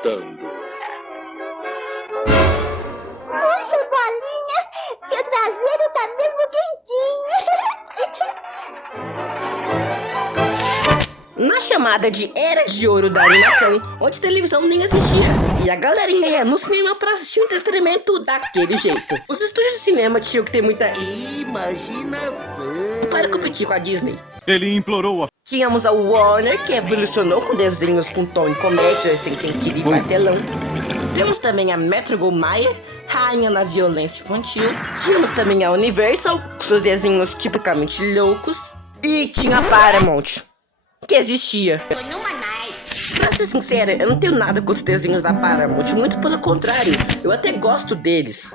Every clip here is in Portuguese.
voltando. Puxa, Bolinha, teu traseiro tá mesmo quentinho. Na chamada de Era de Ouro da animação, onde televisão nem existia, e a galerinha ia no cinema pra assistir um entretenimento daquele jeito. Os estúdios de cinema tinham que ter muita imaginação para competir com a Disney. Ele implorou a... Tínhamos a Warner, que evolucionou com desenhos com tom em comédia, sem sentido e pastelão. Temos também a Metro-Goldwyn-Mayer, rainha da violência infantil. Tínhamos também a Universal, com seus desenhos tipicamente loucos. E tinha a Paramount, que existia. Pra ser sincera, eu não tenho nada com os desenhos da Paramount, muito pelo contrário, eu até gosto deles.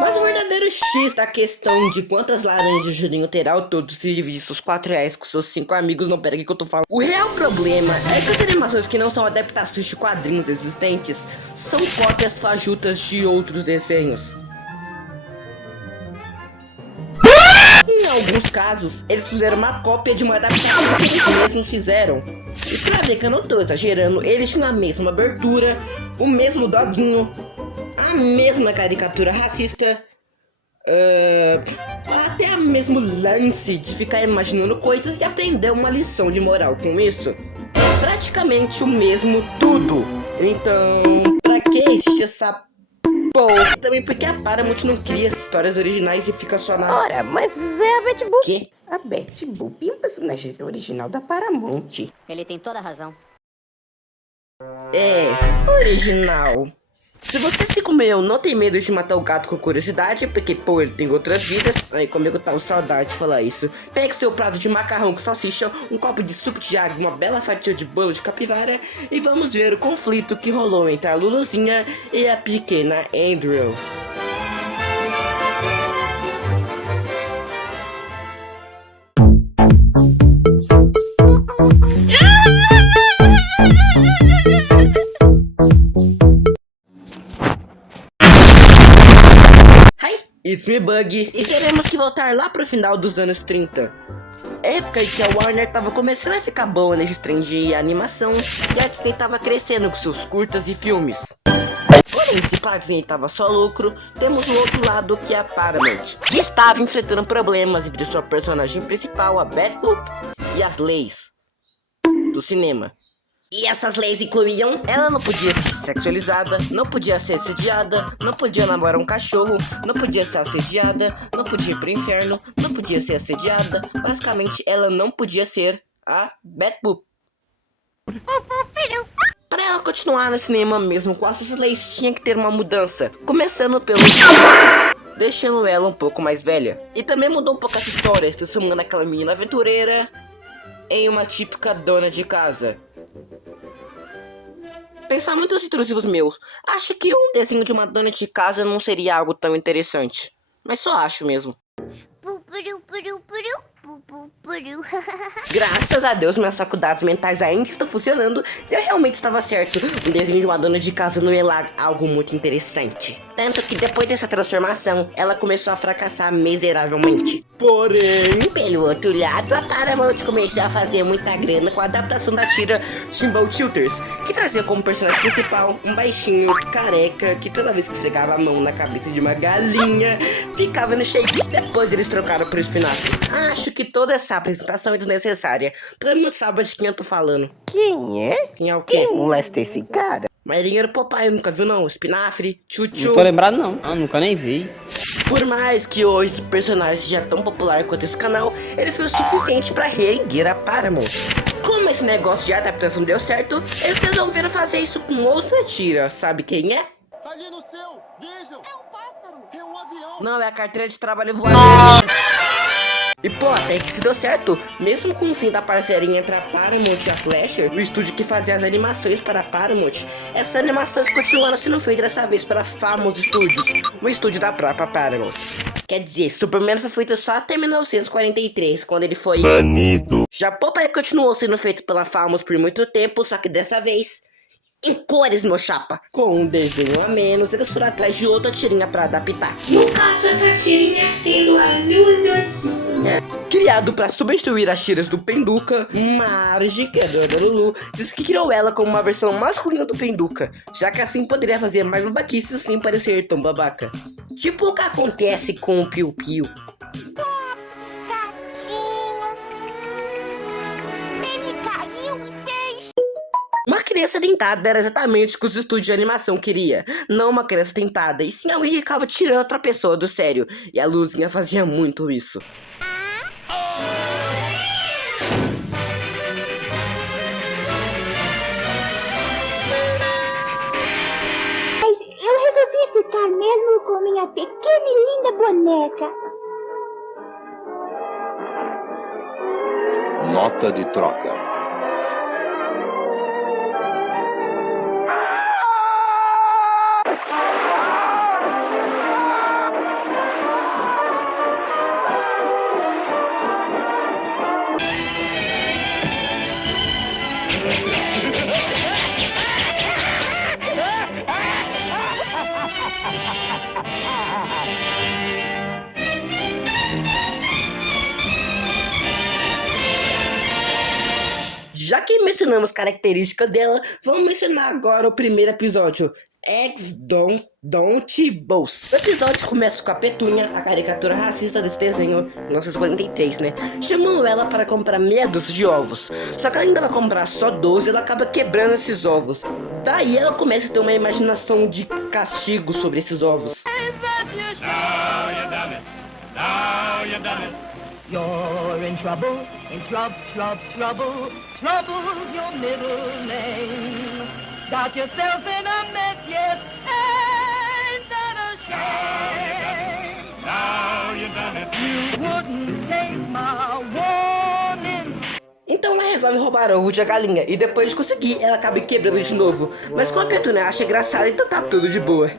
Mas o verdadeiro X da questão de quantas laranjas Julinho terá ao todo se dividir seus R$4 com seus 5 amigos, não, pera, o que eu tô falando? O real problema é que as animações que não são adaptações de quadrinhos existentes são cópias fajutas de outros desenhos. Em alguns casos, eles fizeram uma cópia de uma adaptação que eles mesmos fizeram. E pra ver que eu não tô exagerando, eles tinham a mesma abertura, o mesmo doguinho, a mesma caricatura racista, até o mesmo lance de ficar imaginando coisas e aprender uma lição de moral com isso. É praticamente o mesmo tudo. Então, pra que existe essa porra? E também porque a Paramount não cria histórias originais e fica só na... Ora, mas é a Betty Boop. Quê? A Betty Boop é um personagem original da Paramount. Ele tem toda a razão. É, original. Se você, assim como eu, não tem medo de matar o gato com curiosidade, é porque, pô, ele tem outras vidas. Aí, comigo eu tava saudade de falar isso. Pegue seu prato de macarrão com salsicha, um copo de suco de água, uma bela fatia de bolo de capivara e vamos ver o conflito que rolou entre a Luluzinha e a pequena Andrew. It's me, Bug, e teremos que voltar lá pro final dos anos 30. Época em que a Warner tava começando a ficar boa nesse trem de animação e a Disney tava crescendo com seus curtas e filmes. Porém, se a Disney tava só lucro, temos o outro lado que é a Paramount, que estava enfrentando problemas entre sua personagem principal, a Betty Boop, e as leis do cinema. E essas leis incluíam: ela não podia ser sexualizada, não podia ser assediada, não podia namorar um cachorro, não podia ser assediada, não podia ir pro inferno, não podia ser assediada. Basicamente, ela não podia ser a Betty Boop. Para ela continuar no cinema mesmo com essas leis, tinha que ter uma mudança, começando pelo deixando ela um pouco mais velha. E também mudou um pouco essa história, transformando aquela menina aventureira em uma típica dona de casa. Pensamentos intrusivos meus. Acho que um desenho de uma dona de casa não seria algo tão interessante. Mas só acho mesmo. Graças a Deus, minhas faculdades mentais ainda estão funcionando e eu realmente estava certo. Um desenho de uma dona de casa não é lá algo muito interessante. Tanto que depois dessa transformação, ela começou a fracassar miseravelmente. Porém, pelo outro lado, a Paramount começou a fazer muita grana com a adaptação da tira Steamboat Willie, que trazia como personagem principal um baixinho careca que toda vez que esfregava a mão na cabeça de uma galinha, ficava no shape. Depois eles trocaram por espinafre. Acho que toda essa apresentação é desnecessária. Todo mundo sabe de quem eu tô falando. Quem é? Quem é o quê? Quem molesta esse cara? Marinha do Popeye, nunca viu não? Espinafre, Chuchu. Não tô lembrado não. Nunca nem vi. Por mais que hoje o personagem seja tão popular quanto esse canal, ele foi o suficiente pra reerguer a Paramount. Como esse negócio de adaptação deu certo, eles resolveram fazer isso com outra tira. Sabe quem é? Tá ali no céu! Vejam! É um pássaro! É um avião! Não, é a carteira de trabalho voador. E pô, até que se deu certo, mesmo com o fim da parceria entre a Paramount e a Fleischer, o estúdio que fazia as animações para a Paramount, essas animações continuaram sendo feitas dessa vez para Famous Studios, o estúdio da própria Paramount. Quer dizer, Superman foi feito só até 1943, quando ele foi banido. Já Popeye continuou sendo feito pela Famous por muito tempo, só que dessa vez Em cores, meu chapa. Com um desenho a menos, eles foram atrás de outra tirinha pra adaptar. No caso, essa tirinha sendo a Luluzinha. Criado pra substituir as tiras do Penduca, Marge, que é dona da Lulu, disse que criou ela como uma versão masculina do Penduca, já que assim poderia fazer mais babaquices sem parecer tão babaca. Tipo o que acontece com o Piu Piu. Ele caiu e fez. Uma criança dentada era exatamente o que os estúdios de animação queria. Não uma criança dentada, e sim alguém que ficava tirando outra pessoa do sério. E a Luzinha fazia muito isso. Mas eu resolvi ficar mesmo com minha pequena e linda boneca. Nota de troca. Já que mencionamos características dela, vamos mencionar agora o primeiro episódio, Don't Boast. O episódio começa com a Petunia, a caricatura racista desse desenho, 1943, né? Chamando ela para comprar meia dúzia de ovos. Só que além dela comprar só 12, ela acaba quebrando esses ovos. Daí ela começa a ter uma imaginação de castigo sobre esses ovos. You're in trouble, trouble. Trouble's your middle name. Got yourself in a mess, yes, ain't that a shame? Now you done it. You wouldn't take my warning. Então ela resolve roubar ovo de a galinha, e depois de conseguir, ela acaba quebrando de novo. Mas como a Petunia acha engraçado, então tá tudo de boa.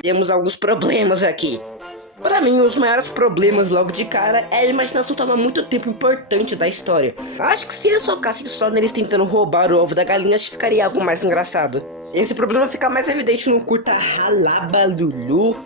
Temos alguns problemas aqui. Pra mim, os maiores problemas logo de cara é a imaginação tomar muito tempo importante da história. Acho que se eles focassem só neles tentando roubar o ovo da galinha, acho que ficaria algo mais engraçado. Esse problema fica mais evidente no curta Ralaba Lulu,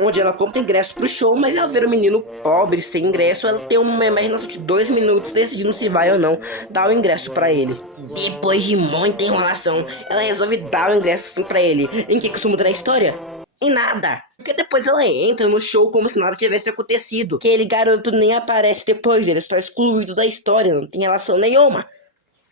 onde ela compra ingresso pro show, mas ao ver o menino pobre sem ingresso, ela tem uma imaginação de 2 minutos decidindo se vai ou não dar o ingresso pra ele. Depois de muita enrolação, ela resolve dar o ingresso sim pra ele. Em que isso muda na história? Em nada, porque depois ela entra no show como se nada tivesse acontecido. Aquele garoto nem aparece depois, ele está excluído da história, não tem relação nenhuma.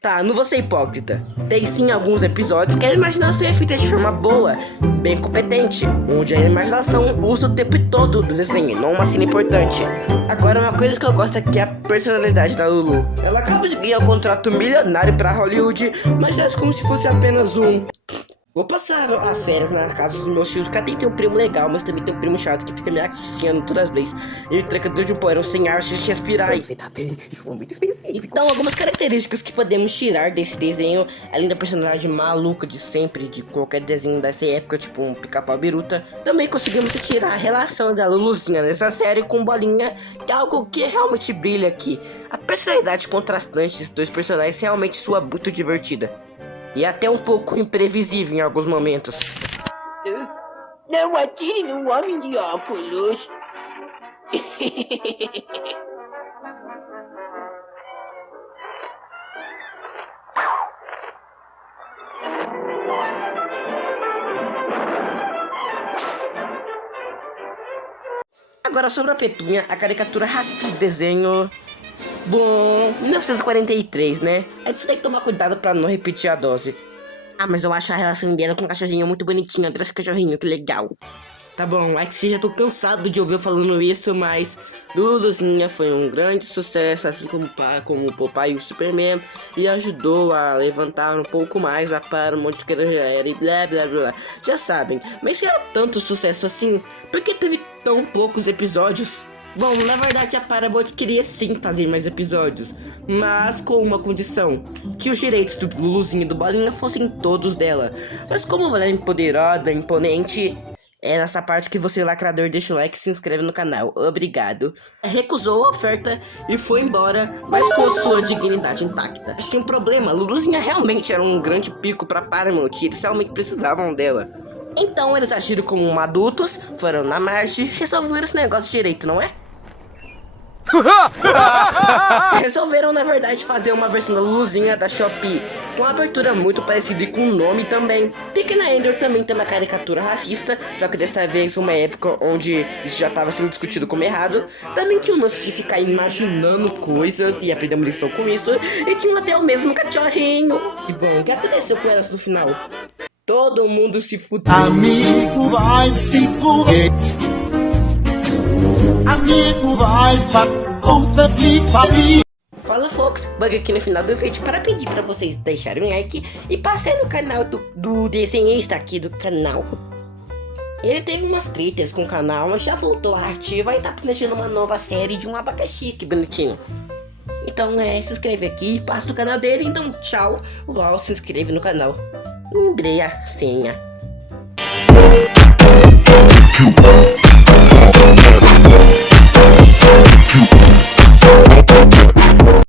Tá, não vou ser hipócrita. Tem sim alguns episódios que a imaginação é feita de forma boa, bem competente, onde a imaginação usa o tempo todo do desenho, não uma cena importante. Agora, uma coisa que eu gosto aqui é a personalidade da Lulu. Ela acaba de ganhar um contrato milionário pra Hollywood, mas é como se fosse apenas um... Vou passar as férias na casa dos meus tios, que tem um primo legal, mas também tem um primo chato que fica me asfixiando todas as vezes. Ele tranca dentro de um poeirão sem ar, de respirar. Você tá bem, isso foi muito específico. Então, algumas características que podemos tirar desse desenho, além da personagem maluca de sempre, de qualquer desenho dessa época, tipo um Pica-Pau Biruta, também conseguimos tirar a relação da Luluzinha nessa série com Bolinha, que é algo que realmente brilha aqui. A personalidade contrastante desses dois personagens realmente soa muito divertida. E até um pouco imprevisível em alguns momentos. Não atire no homem de óculos. Agora sobre a Petunia, a caricatura racista de desenho... Bom, 1943, né? A gente tem que tomar cuidado pra não repetir a dose. Ah, mas eu acho a relação dela com o cachorrinho muito bonitinha. Adoro esse cachorrinho, que legal. Tá bom, é que já tô cansado de ouvir eu falando isso, mas Luluzinha foi um grande sucesso, assim como o Popeye e o Superman, e ajudou a levantar um pouco mais a Paramount que ela já era e blá blá blá. Já sabem, mas se era tanto sucesso assim, por que teve tão poucos episódios? Bom, na verdade a Paramount queria sim fazer mais episódios, mas com uma condição, que os direitos do Luluzinha e do Bolinha fossem todos dela. Mas como ela é empoderada, imponente, É nessa parte que você, lacrador, deixa o like e se inscreve no canal. Obrigado. Recusou a oferta e foi embora, mas com sua dignidade intacta. Tinha um problema, Luluzinha realmente era um grande pico pra Paramount e eles realmente precisavam dela. Então eles agiram como adultos, foram na marcha e resolveram esse negócio direito, não é? Resolveram, na verdade, fazer uma versão da Luluzinha da Shopee com uma abertura muito parecida e com um nome também. Pequena Ender também tem uma caricatura racista, só que dessa vez uma época onde isso já estava sendo discutido como errado. Também tinha um lance de ficar imaginando coisas e aprender uma lição com isso. E tinha até o mesmo cachorrinho. E bom, o que aconteceu com elas no final? Todo mundo se fudeu. Amigo vai se fuder. Amigo vai pra conta de família. Fala, folks, bug aqui no final do vídeo para pedir para vocês deixarem um like e passarem no canal do desenhista aqui do canal. Ele teve umas tretas com o canal, mas já voltou à ativa e tá planejando uma nova série de um abacaxi, que bonitinho. Então se inscreve aqui, passa no canal dele, então tchau, uau, se inscreve no canal. Lembrei a senha.